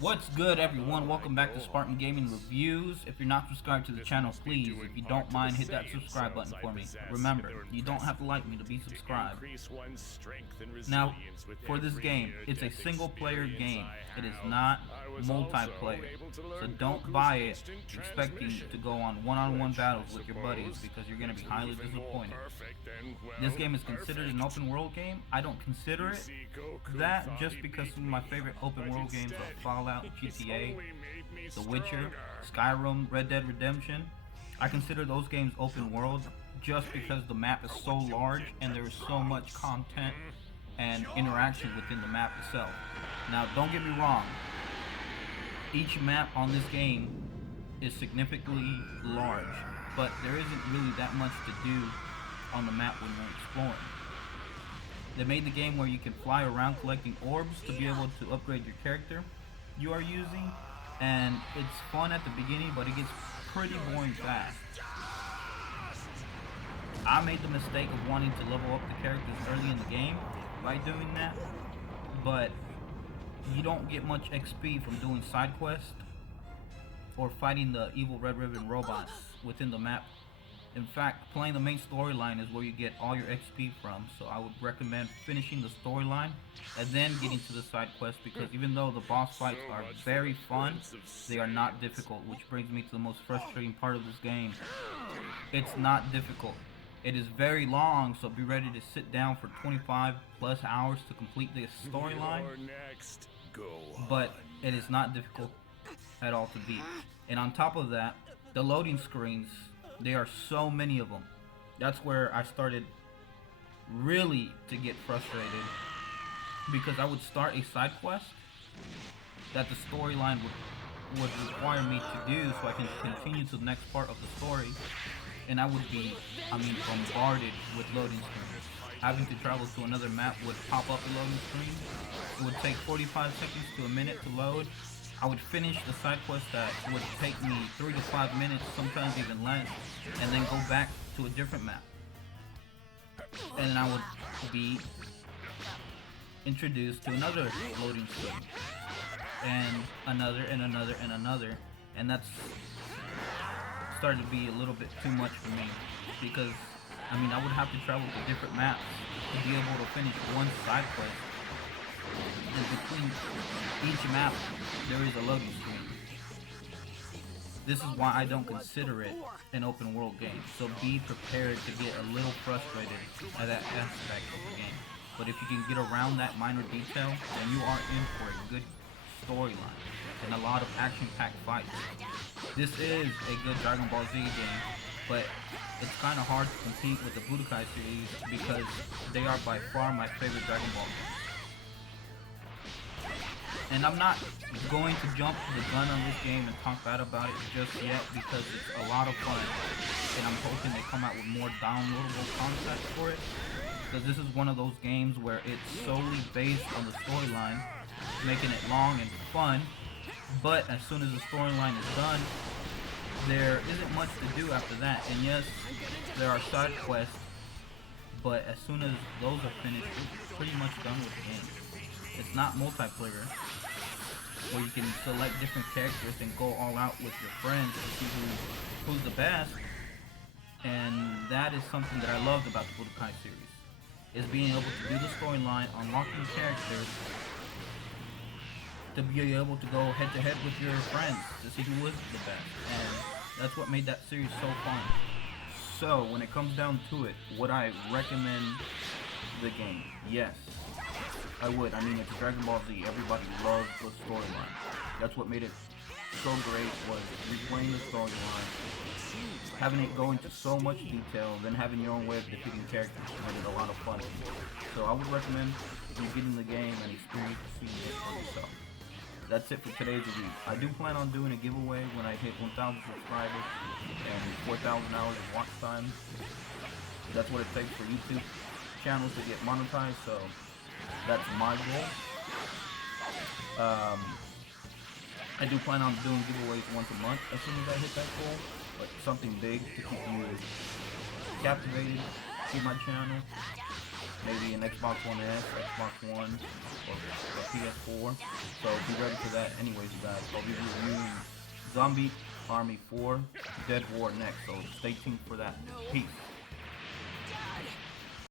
What's good, everyone? Welcome back to Spartan Gaming Reviews. If you're not subscribed to the channel, please, if you don't mind, hit that subscribe button for me. Remember, you don't have to like me to be subscribed. Now, for this game, it's a single-player game. It is not multiplayer. So don't buy it expecting to go on one-on-one battles with your buddies because you're going to be highly disappointed. This game is considered an open-world game. I don't consider it that just because some of my favorite open-world games are Fallout, GTA, The Witcher, Skyrim, Red Dead Redemption. I consider those games open world just because the map is so large and there is so much content and interaction within the map itself. Now, don't get me wrong, each map on this game is significantly large, but there isn't really that much to do on the map when you're exploring. They made the game where you can fly around collecting orbs to be able to upgrade your character you are using, and it's fun at the beginning, but it gets pretty boring fast. I made the mistake of wanting to level up the characters early in the game by doing that, but you don't get much XP from doing side quests or fighting the evil Red Ribbon robots within the map. In fact, playing the main storyline is where you get all your XP from, so I would recommend finishing the storyline and then getting to the side quests, because even though the boss fights are very fun, they are not difficult, which brings me to the most frustrating part of this game. It's not difficult. It is very long, so be ready to sit down for 25 plus hours to complete this storyline, but it is not difficult at all to beat. And on top of that, the loading screens, there are so many of them. That's where I started really to get frustrated, because I would start a side quest that the storyline would require me to do so I can continue to the next part of the story, and I would be, bombarded with loading screens. Having to travel to another map would pop up a loading screen. It would take 45 seconds to a minute to load. I would finish the side quest that would take me 3 to 5 minutes, sometimes even less, and then go back to a different map. And I would be introduced to another loading screen, and another, and another, and another, and that's started to be a little bit too much for me, because I would have to travel to different maps to be able to finish one side quest. And between each map, there is a loading screen. This is why I don't consider it an open world game. So be prepared to get a little frustrated at that aspect of the game. But if you can get around that minor detail, then you are in for a good storyline and a lot of action-packed fights. This is a good Dragon Ball Z game, but it's kind of hard to compete with the Budokai series because they are by far my favorite Dragon Ball games. And I'm not going to jump the gun on this game and talk bad about it just yet, because it's a lot of fun, and I'm hoping they come out with more downloadable content for it, because this is one of those games where it's solely based on the storyline, making it long and fun, but as soon as the storyline is done, there isn't much to do after that. And yes, there are side quests, but as soon as those are finished, you're pretty much done with the game. It's not multiplayer, where you can select different characters and go all out with your friends to see who's the best. And that is something that I loved about the Budokai series, is being able to do the storyline, unlocking characters, to be able to go head to head with your friends to see who is the best. And that's what made that series so fun. So when it comes down to it, would I recommend the game? Yes, I would. It's Dragon Ball Z. Everybody loves the storyline. That's what made it so great, was replaying the storyline, having it go into so much detail, then having your own way of defeating characters made it a lot of fun. So I would recommend you getting the game and experiencing it for yourself. That's it for today's review. I do plan on doing a giveaway when I hit 1,000 subscribers and 4,000 hours of watch time. That's what it takes for YouTube channels to get monetized, so that's my goal. I do plan on doing giveaways once a month as soon as I hit that goal, but something big to keep you captivated, see my channel. maybe an Xbox One S, Xbox One, or PS4. So be ready for that. Anyways, you guys, I'll be reviewing Zombie Army 4 Dead War next. So stay tuned for that. Peace.